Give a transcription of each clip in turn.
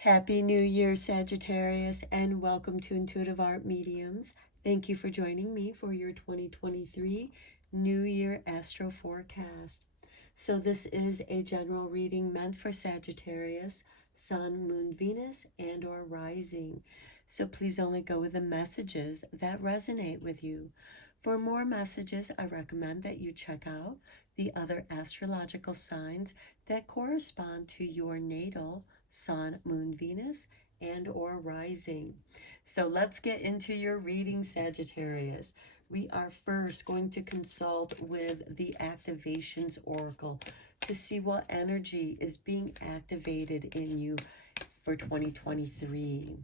Happy New Year, Sagittarius, and welcome to Intuitive Art Mediums. Thank you for joining me for your 2023 New Year Astro Forecast. So this is a general reading meant for Sagittarius, Sun, Moon, Venus, and or Rising. So please only go with the messages that resonate with you. For more messages, I recommend that you check out the other astrological signs that correspond to your natal Sun, Moon, Venus, and or rising. So let's get into your reading, Sagittarius. We are first going to consult with the Activations Oracle to see what energy is being activated in you for 2023.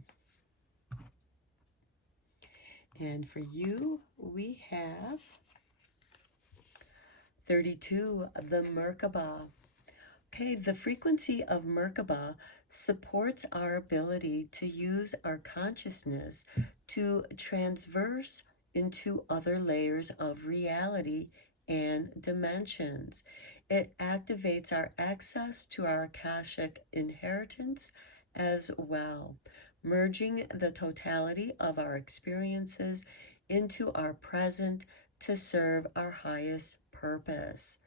And for you, we have 32, the Merkaba. Okay, the frequency of Merkaba supports our ability to use our consciousness to transverse into other layers of reality and dimensions. It activates our access to our Akashic inheritance as well, merging the totality of our experiences into our present to serve our highest purpose.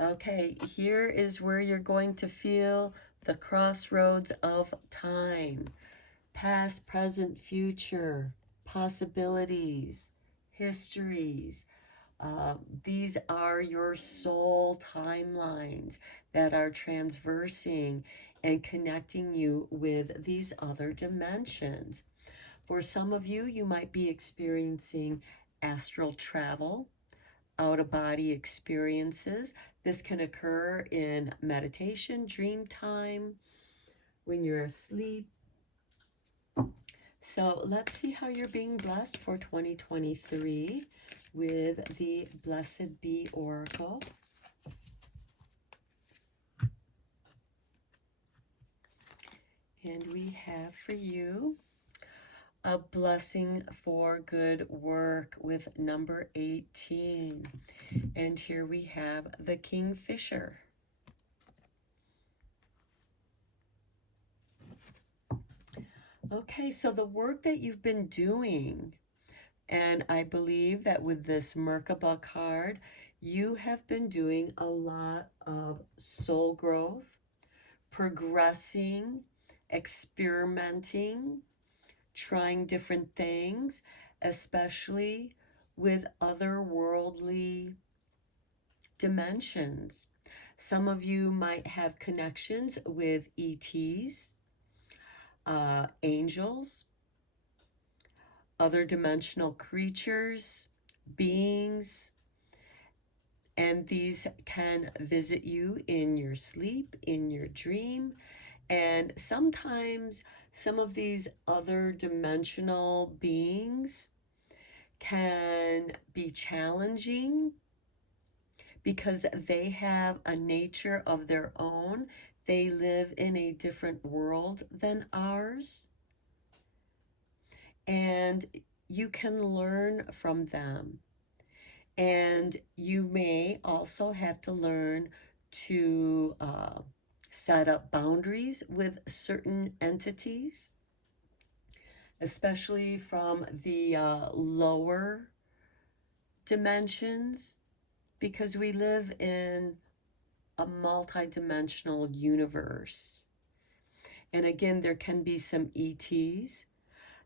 Okay, here is where you're going to feel the crossroads of time. Past, present, future, possibilities, histories. These are your soul timelines that are transversing and connecting you with these other dimensions. For some of you, you might be experiencing astral travel, out-of-body experiences. This can occur in meditation, dream time, when you're asleep. So let's see how you're being blessed for 2023 with the Blessed Bee Oracle. And we have for you a blessing for good work with number 18. And here we have the Kingfisher. Okay, so the work that you've been doing, and I believe that with this Merkaba card, you have been doing a lot of soul growth, progressing, experimenting, trying different things, especially with otherworldly dimensions. Some of you might have connections with ETs, angels, other dimensional creatures, beings, and these can visit you in your sleep, in your dream, and sometimes some of these other dimensional beings can be challenging because they have a nature of their own. They live in a different world than ours. And you can learn from them. And you may also have to learn to set up boundaries with certain entities, especially from the lower dimensions, because we live in a multi-dimensional universe. And again, there can be some ETs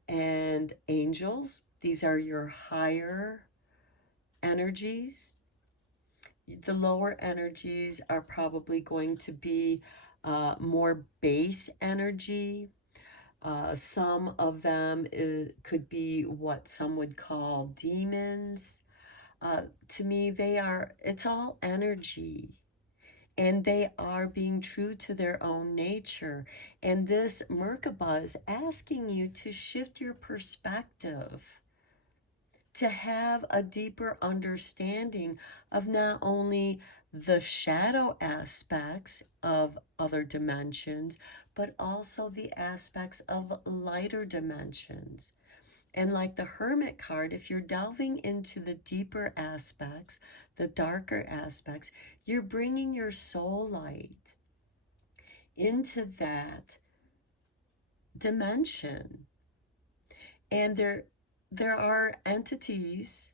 and angels. These are your higher energies. The lower energies are probably going to be more base energy. Some of them could be what some would call demons. To me, it's all energy. And they are being true to their own nature. And this Merkaba is asking you to shift your perspective, to have a deeper understanding of not only the shadow aspects of other dimensions, but also the aspects of lighter dimensions. And like the Hermit card, if you're delving into the deeper aspects, the darker aspects, you're bringing your soul light into that dimension. And there are entities,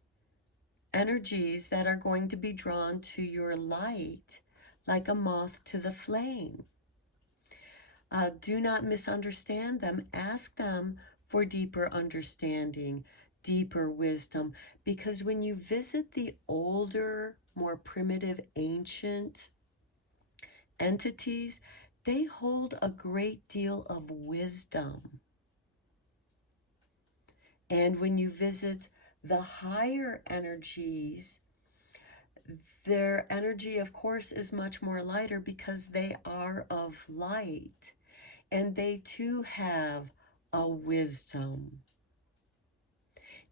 energies that are going to be drawn to your light like a moth to the flame. Do not misunderstand them. Ask them for deeper understanding, deeper wisdom, because when you visit the older, more primitive, ancient entities, they hold a great deal of wisdom. And when you visit the higher energies, their energy, of course, is much more lighter because they are of light. And they too have a wisdom.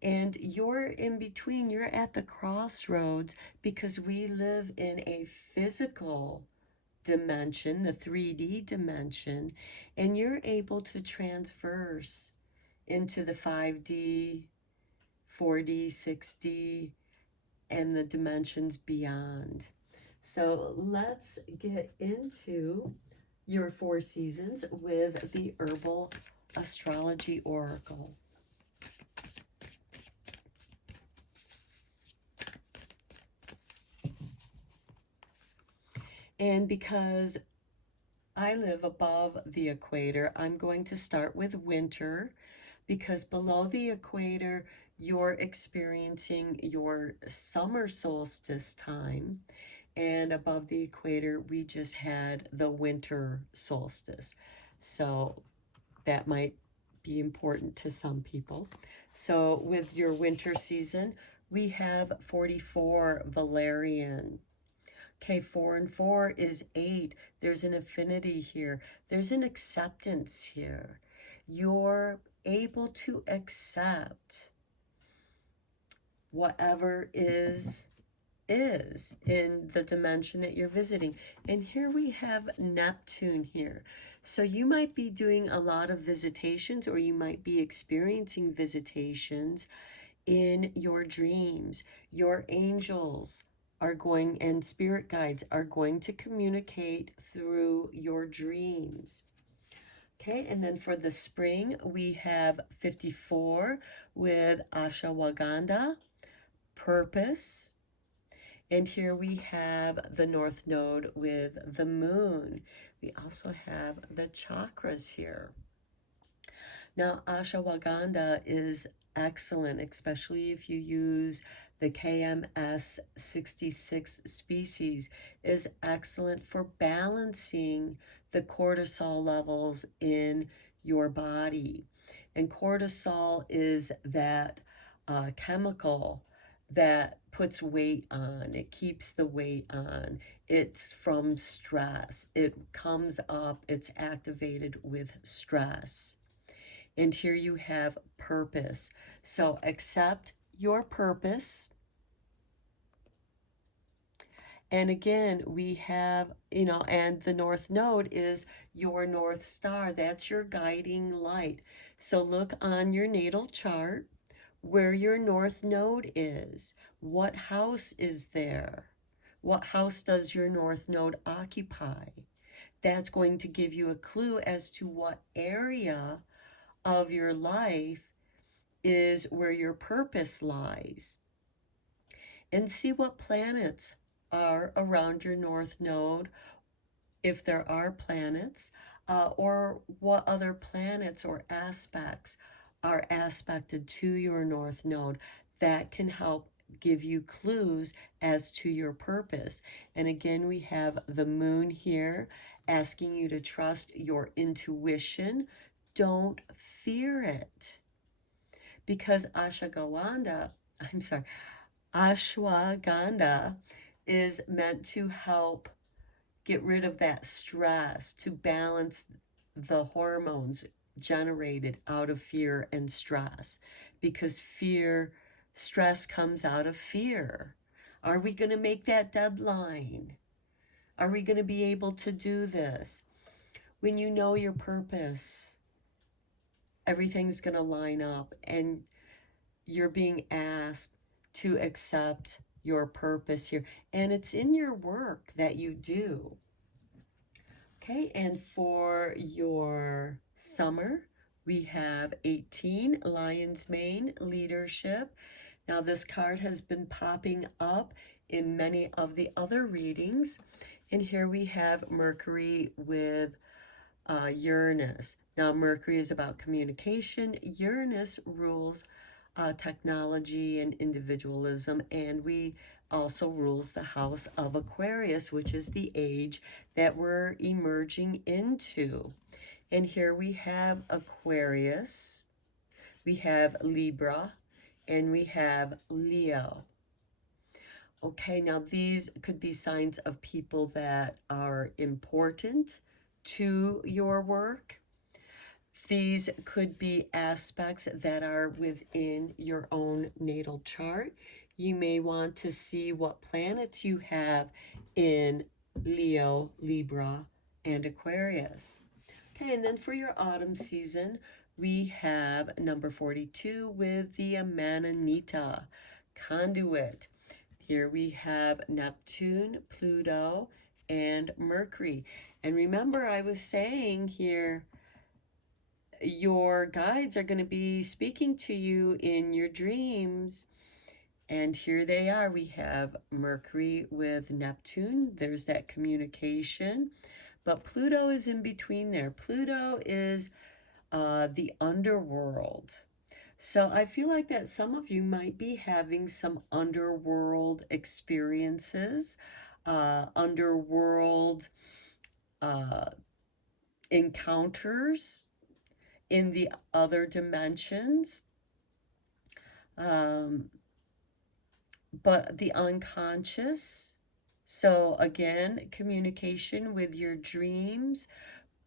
And you're in between, you're at the crossroads because we live in a physical dimension, the 3D dimension, and you're able to transverse into the 5D, 4D, 6D, and the dimensions beyond. So let's get into your 4 seasons with the Herbal Astrology Oracle. And because I live above the equator, I'm going to start with winter, because below the equator, you're experiencing your summer solstice time. And above the equator, we just had the winter solstice. So that might be important to some people. So with your winter season, we have 44 Valerian. Okay, 4 and 4 is 8. There's an affinity here. There's an acceptance here. You're able to accept whatever is in the dimension that you're visiting. And here we have Neptune here. So you might be doing a lot of visitations, or you might be experiencing visitations in your dreams. Your angels are going, and spirit guides are going to communicate through your dreams. Okay, and then for the spring, we have 54 with Ashwagandha, purpose. And here we have the North Node with the Moon. We also have the chakras here. Now, ashwagandha is excellent, especially if you use the KMS 66 species, is excellent for balancing the cortisol levels in your body. And cortisol is that chemical that puts weight on. It keeps the weight on. It's from stress. It comes up, it's activated with stress. And here you have purpose. So accept your purpose. And again, we have, and the North Node is your North Star. That's your guiding light. So look on your natal chart where your North Node is. What house is there? What house does your North Node occupy? That's going to give you a clue as to what area of your life is where your purpose lies. And see what planets are around your North Node, if there are planets, or what other planets or aspects are aspected to your North Node that can help give you clues as to your purpose. And again, we have the Moon here asking you to trust your intuition. Don't fear it. Because ashwagandha is meant to help get rid of that stress, to balance the hormones generated out of fear and stress. Because stress comes out of fear. Are we going to make that deadline? Are we going to be able to do this? When you know your purpose, everything's going to line up, and you're being asked to accept your purpose here. And it's in your work that you do. Okay, and for your summer, We have 18, Lion's Mane, Leadership. Now this card has been popping up in many of the other readings. And here we have Mercury with Uranus. Now Mercury is about communication. Uranus rules technology and individualism, and we also rules the house of Aquarius, which is the age that we're emerging into. And here we have Aquarius, we have Libra, and we have Leo. Okay, now these could be signs of people that are important to your work. These could be aspects that are within your own natal chart. You may want to see what planets you have in Leo, Libra, and Aquarius. Okay, and then for your autumn season, we have number 42 with the Amanita, Conduit. Here we have Neptune, Pluto, and Mercury. And remember, I was saying here, your guides are going to be speaking to you in your dreams. And here they are. We have Mercury with Neptune. There's that communication. But Pluto is in between there. Pluto is the underworld. So I feel like that some of you might be having some underworld experiences, underworld encounters in the other dimensions. But the unconscious. So again, communication with your dreams,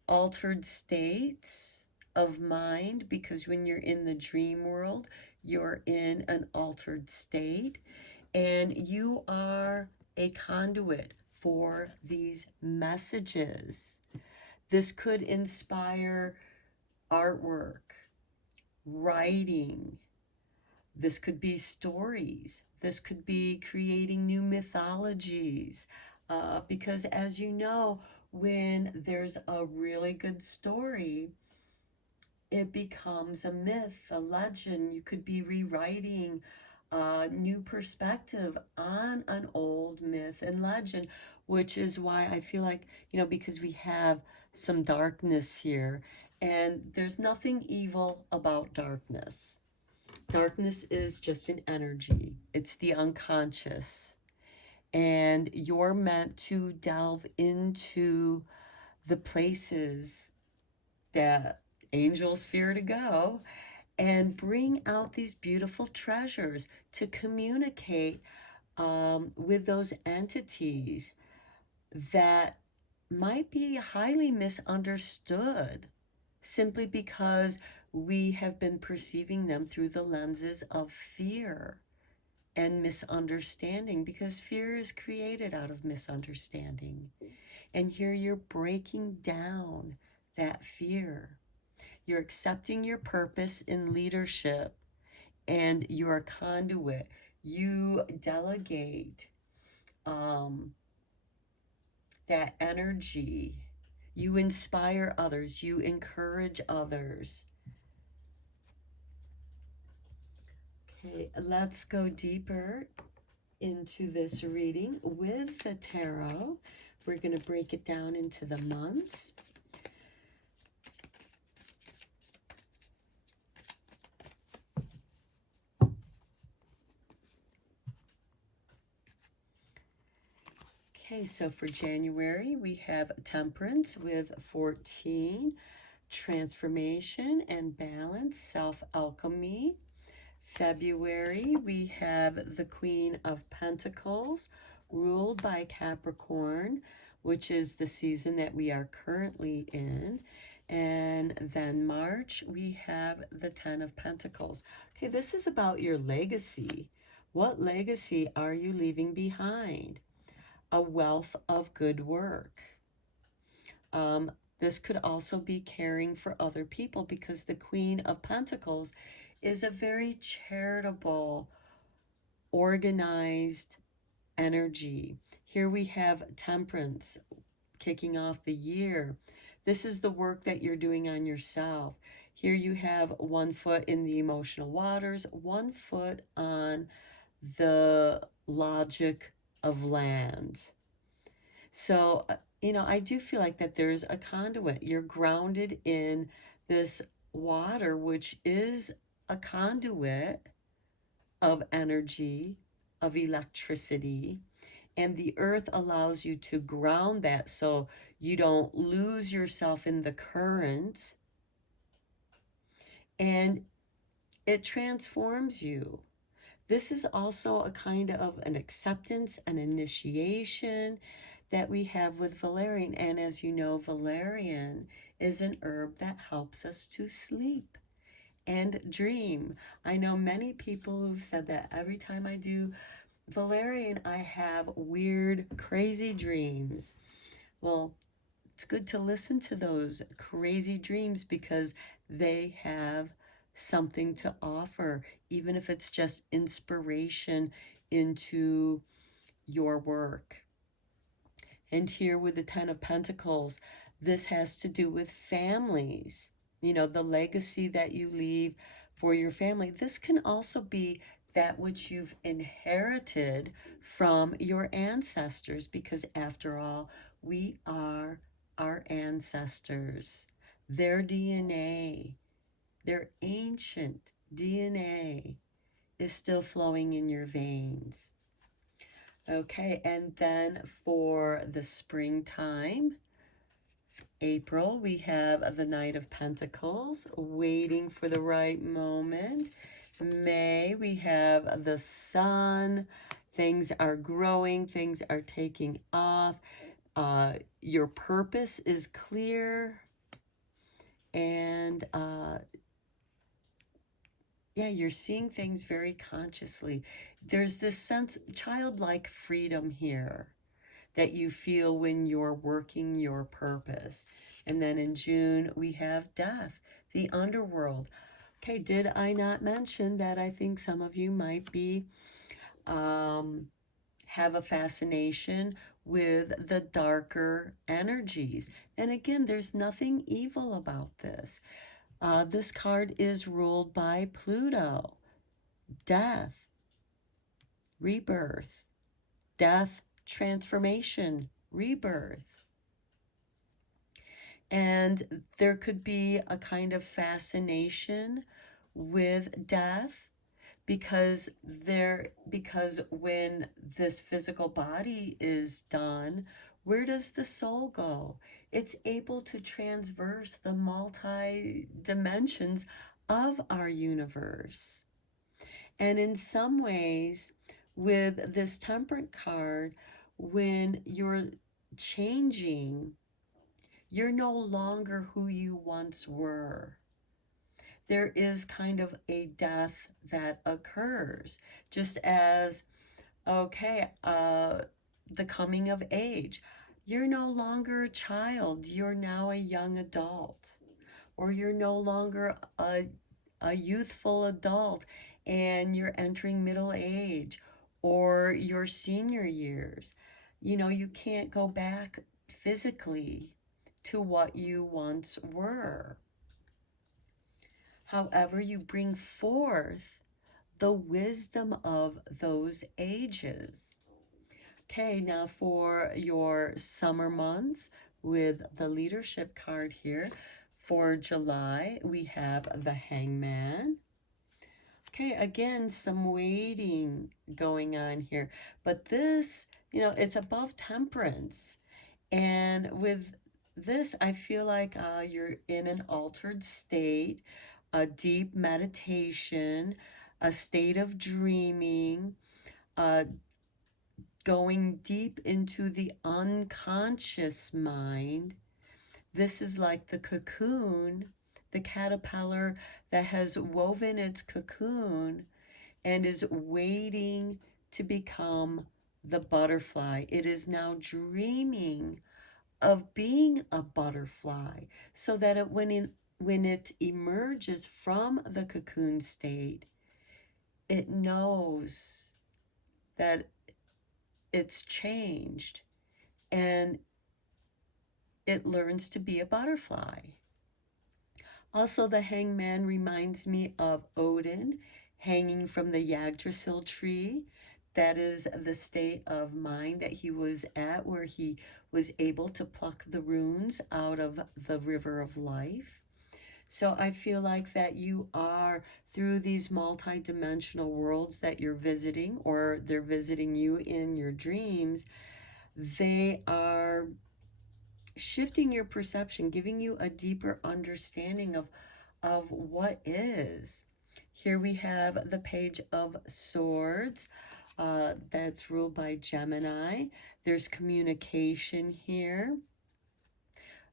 altered states of mind, because when you're in the dream world, you're in an altered state, and you are a conduit for these messages. This could inspire artwork, writing. This could be stories. This could be creating new mythologies. Because as you know, when there's a really good story, it becomes a myth, a legend. You could be rewriting a new perspective on an old myth and legend, which is why I feel like, because we have some darkness here, and there's nothing evil about darkness. Darkness is just an energy. It's the unconscious. And you're meant to delve into the places that angels fear to go and bring out these beautiful treasures to communicate with those entities that might be highly misunderstood simply because we have been perceiving them through the lenses of fear and misunderstanding, because fear is created out of misunderstanding. And here you're breaking down that fear. You're accepting your purpose in leadership, and you're a conduit. You delegate that energy. You inspire others. You encourage others. Okay, let's go deeper into this reading with the tarot. We're going to break it down into the months. Okay, so for January, we have Temperance with 14, Transformation and Balance, Self-Alchemy. February, we have the Queen of Pentacles, ruled by Capricorn, which is the season that we are currently in. And then March, we have the Ten of Pentacles. Okay, this is about your legacy. What legacy are you leaving behind? A wealth of good work. This could also be caring for other people, because the Queen of Pentacles is a very charitable, organized energy. Here we have Temperance kicking off the year. This is the work that you're doing on yourself. Here you have 1 foot in the emotional waters, 1 foot on the logic of land. So, I do feel like that there's a conduit. You're grounded in this water, which is a conduit of energy, of electricity, and the earth allows you to ground that so you don't lose yourself in the current, and it transforms you. This is also a kind of an acceptance, an initiation that we have with valerian. And as you know, valerian is an herb that helps us to sleep and dream. I know many people who've said that every time I do valerian, I have weird, crazy dreams. Well, it's good to listen to those crazy dreams because they have something to offer, even if it's just inspiration into your work. And here with the Ten of Pentacles, this has to do with families, the legacy that you leave for your family. This can also be that which you've inherited from your ancestors, because after all, we are our ancestors. Their DNA, their ancient DNA is still flowing in your veins. Okay, and then for the springtime, April, we have the Knight of Pentacles, waiting for the right moment. May, we have the Sun. Things are growing, things are taking off. Your purpose is clear. And yeah, you're seeing things very consciously. There's this sense, childlike freedom here that you feel when you're working your purpose. And then in June, we have death, the underworld. Okay, did I not mention that I think some of you might be, have a fascination with the darker energies. And again, there's nothing evil about this. This card is ruled by Pluto. Death, rebirth, death, transformation, rebirth. And there could be a kind of fascination with death because when this physical body is done, where does the soul go? It's able to transverse the multi dimensions of our universe. And in some ways, with this Temperance card, when you're changing, you're no longer who you once were. There is kind of a death that occurs, just as, okay, the coming of age. You're no longer a child, you're now a young adult. Or you're no longer a youthful adult and you're entering middle age or your senior years. You can't go back physically to what you once were. However, you bring forth the wisdom of those ages. Okay, now for your summer months with the leadership card here. For July, we have the Hangman. Okay, again, some waiting going on here. But this, it's above Temperance. And with this, I feel like you're in an altered state, a deep meditation, a state of dreaming, going deep into the unconscious mind. This is like the cocoon, the caterpillar that has woven its cocoon and is waiting to become the butterfly. It is now dreaming of being a butterfly so that when it emerges from the cocoon state, it knows that it's changed and it learns to be a butterfly. Also, the hangman reminds me of Odin hanging from the Yggdrasil tree. That is the state of mind that he was at, where he was able to pluck the runes out of the river of life. So I feel like that you are, through these multi-dimensional worlds that you're visiting, or they're visiting you in your dreams, they are shifting your perception, giving you a deeper understanding of what is. Here we have the Page of Swords. That's ruled by Gemini. There's communication here.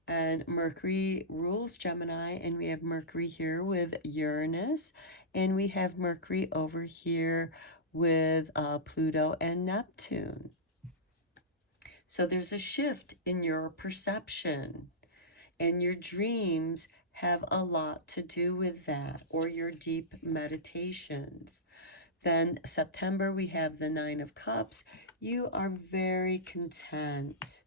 And Mercury rules Gemini, and we have Mercury here with Uranus, and we have Mercury over here with Pluto and Neptune. So there's a shift in your perception, and your dreams have a lot to do with that, or your deep meditations. Then September, we have the Nine of Cups. You are very content,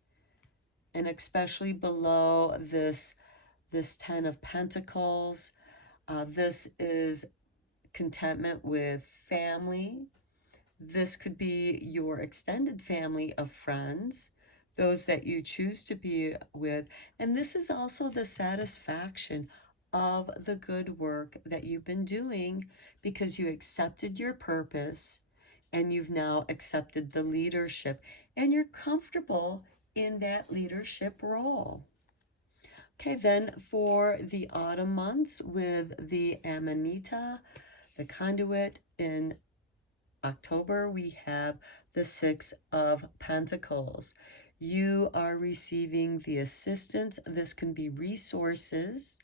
and especially below this 10 of Pentacles, this is contentment with family. This could be your extended family of friends, those that you choose to be with. And this is also the satisfaction of the good work that you've been doing, because you accepted your purpose and you've now accepted the leadership, and you're comfortable in that leadership role. Okay, then for the autumn months with the Amanita, the Conduit, in October, we have the Six of Pentacles. You are receiving the assistance. This can be resources.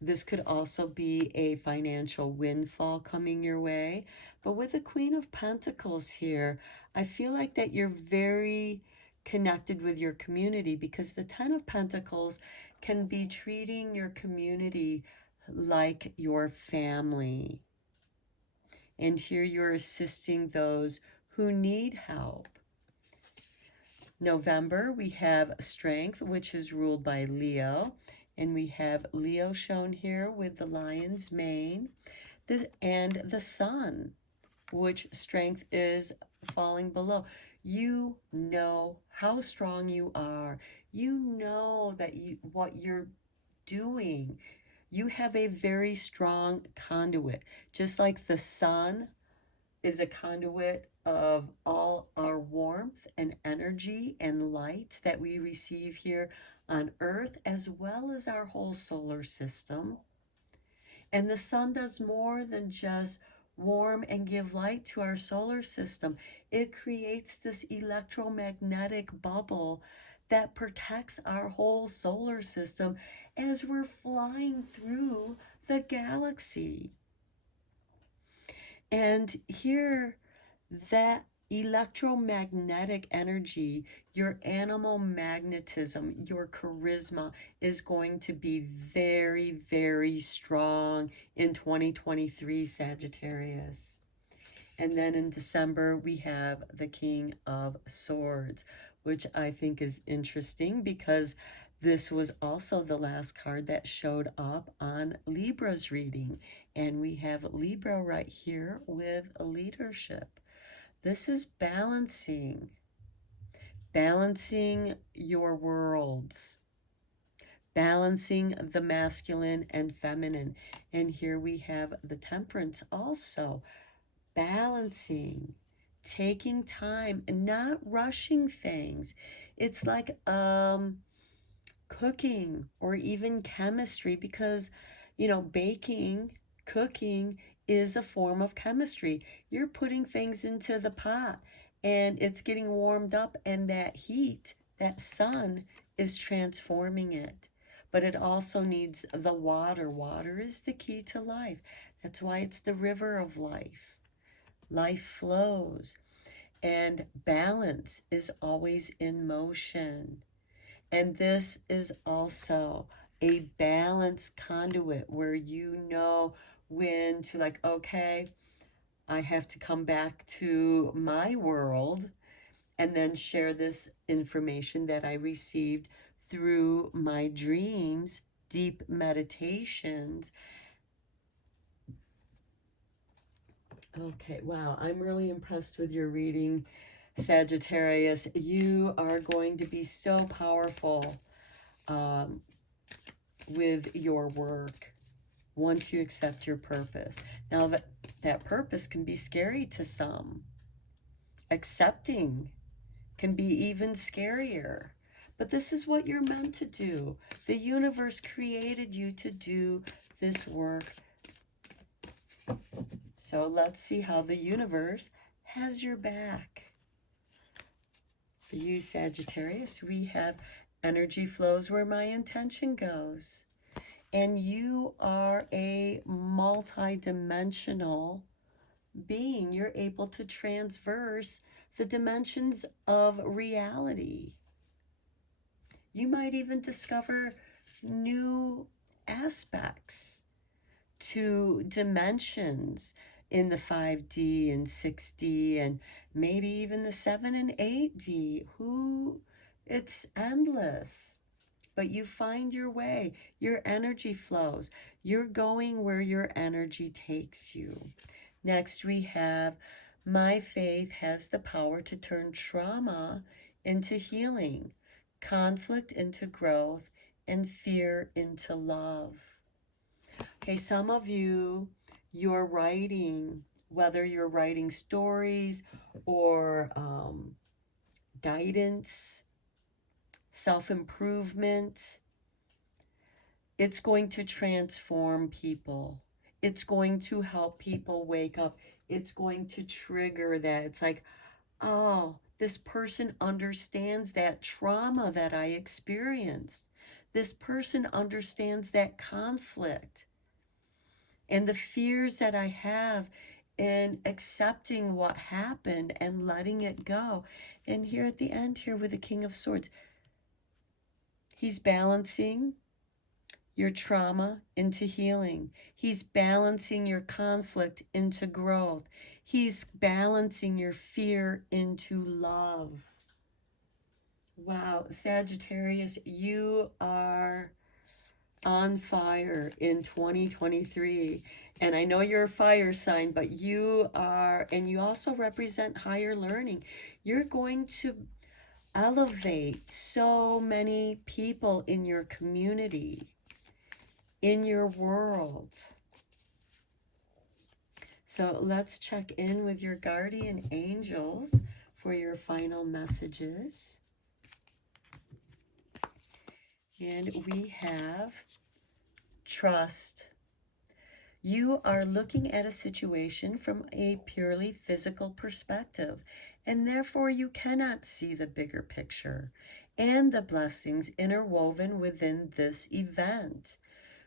This could also be a financial windfall coming your way. But with the Queen of Pentacles here, I feel like that you're very connected with your community, because the Ten of Pentacles can be treating your community like your family. And here you're assisting those who need help. November, we have Strength, which is ruled by Leo. And we have Leo shown here with the lion's mane. And the Sun, which Strength is falling below. You know how strong you are. You know that what you're doing. You have a very strong conduit. Just like the sun is a conduit of all our warmth and energy and light that we receive here on Earth, as well as our whole solar system. And the sun does more than just warm and give light to our solar system. It creates this electromagnetic bubble that protects our whole solar system as we're flying through the galaxy. And here, that electromagnetic energy, your animal magnetism, your charisma is going to be very, very strong in 2023, Sagittarius. And then in December, we have the King of Swords, which I think is interesting, because this was also the last card that showed up on Libra's reading. And we have Libra right here with leadership. This is balancing your worlds, balancing the masculine and feminine. And here we have the Temperance also, balancing, taking time, and not rushing things. It's like cooking or even chemistry, because, you know, baking, cooking is a form of chemistry. You're putting things into the pot and it's getting warmed up, and that heat, that sun, is transforming it. But it also needs the water. Water is the key to life. That's why it's the river of life. Life flows, and balance is always in motion. And this is also a balanced conduit, where you know when to, like, okay, I have to come back to my world and then share this information that I received through my dreams, deep meditations. Okay, wow, I'm really impressed with your reading, Sagittarius. You are going to be so powerful um, with your work once you accept your purpose. Now, that purpose can be scary to some. Accepting can be even scarier. But this is what you're meant to do. The universe created you to do this work. So let's see how the universe has your back. For you, Sagittarius, we have energy flows where my intention goes. And you are a multi-dimensional being. You're able to transverse the dimensions of reality. You might even discover new aspects to dimensions in the 5D and 6D and maybe even the 7 and 8D. It's endless. But you find your way. Your energy flows. You're going where your energy takes you. Next, we have my faith has the power to turn trauma into healing, conflict into growth, and fear into love. Okay, some of you, you're writing, whether you're writing stories or guidance, self-improvement, it's going to transform people. It's going to help people wake up. It's going to trigger that. It's like, oh, this person understands that trauma that I experienced. This person understands that conflict and the fears that I have in accepting what happened and letting it go. And here at the end, here with the King of Swords, he's balancing your trauma into healing. He's balancing your conflict into growth. He's balancing your fear into love. Wow, Sagittarius, you are on fire in 2023. And I know you're a fire sign, but you are, and you also represent higher learning. You're going to elevate so many people in your community, in your world. So let's check in with your guardian angels for your final messages. And we have trust. You are looking at a situation from a purely physical perspective, and therefore you cannot see the bigger picture and the blessings interwoven within this event.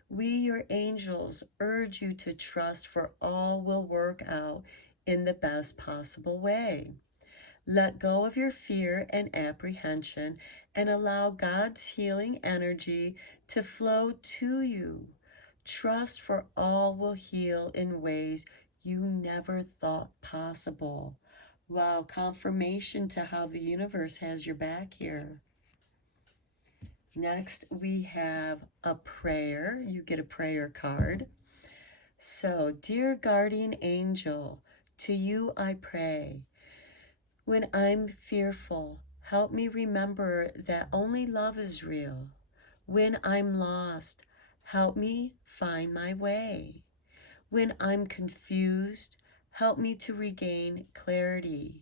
We, your angels, urge you to trust, for all will work out in the best possible way. Let go of your fear and apprehension and allow God's healing energy to flow to you. Trust, for all will heal in ways you never thought possible. Wow, confirmation to how the universe has your back here. Next, we have a prayer. You get a prayer card. So, dear guardian angel, to you I pray. When I'm fearful, help me remember that only love is real. When I'm lost, help me find my way. When I'm confused, help me to regain clarity.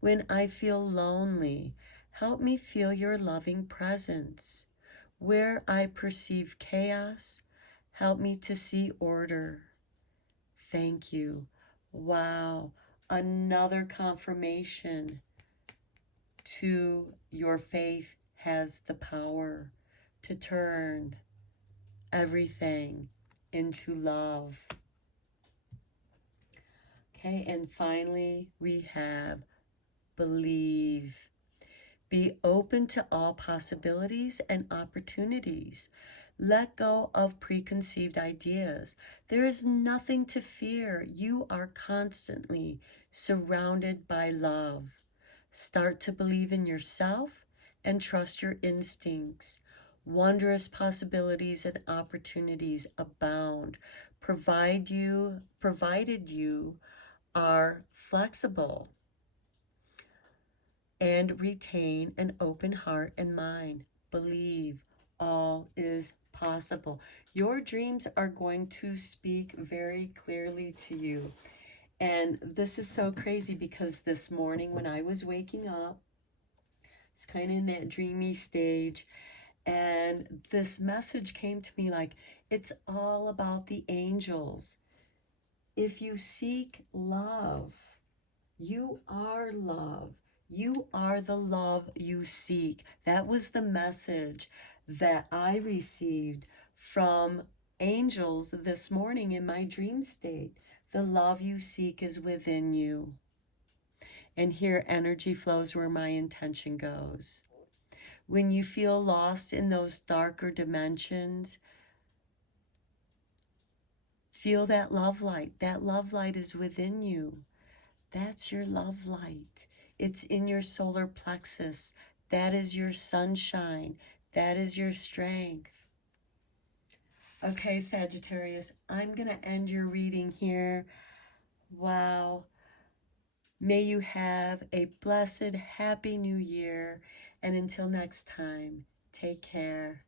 When I feel lonely, help me feel your loving presence. Where I perceive chaos, help me to see order. Thank you. Wow, another confirmation to your faith has the power to turn everything into love. Okay, and finally we have believe. Be open to all possibilities and opportunities. Let go of preconceived ideas. There is nothing to fear. You are constantly surrounded by love. Start to believe in yourself and trust your instincts. Wondrous possibilities and opportunities abound, provided you are flexible and retain an open heart and mind. Believe all is possible. Your dreams are going to speak very clearly to you. And this is so crazy because this morning when I was waking up, it's kind of in that dreamy stage, and this message came to me like, it's all about the angels. If you seek love, you are love. You are the love you seek. That was the message that I received from angels this morning in my dream state. The love you seek is within you. And here energy flows where my intention goes. When you feel lost in those darker dimensions, feel that love light. That love light is within you. That's your love light. It's in your solar plexus. That is your sunshine. That is your strength. Okay, Sagittarius, I'm going to end your reading here. Wow. May you have a blessed, happy new year. And until next time, take care.